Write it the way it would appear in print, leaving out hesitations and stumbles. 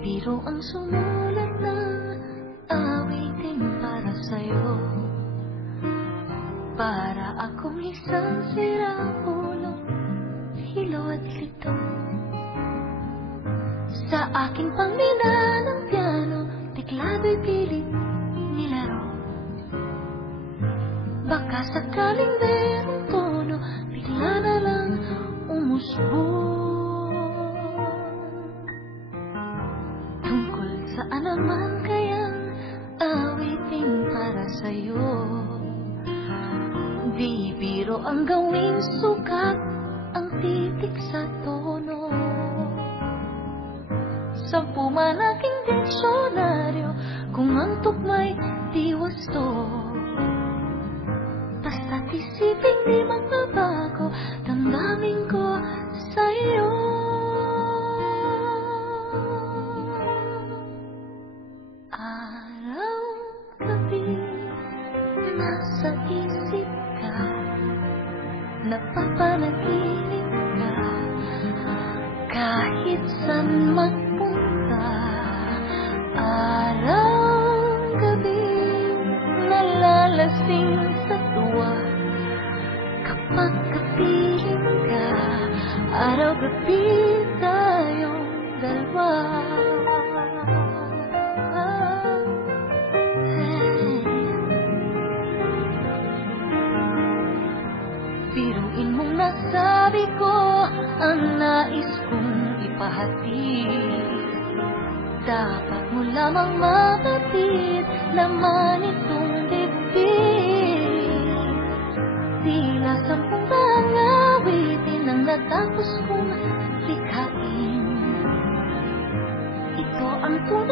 biro ang sumulat ng awitin para sa'yo. Para akong isang sirang-ulong hilo at lito. Sa aking pangina ng piano, teklado'y pilit nilaro. Baka sakaling merong tono, bigla na lang umusbong. Tungkol saan naman kayang awitin para sa'yo? Di biro ang gawing sukat, ang titik sa tono. Sampu man aking diksyonaryo, kung ang tugma'y di wasto. Basta't isipin di magbabago, damdamin ko sa'yo. Araw, gabi, nasa isip ka, napapanaginip ka, kahit saan magpunta. Araw, gabi, nalalasing sa tuwa kapag kapiling ka. Araw, gabi, tayong dalawa. Biruin mong nasabi ko ang nais kong ipahatid. Dapat mo lamang mabatid, laman itong dibdib. Tila 10 awitin ang natapos kong likhain. Ito ang tunay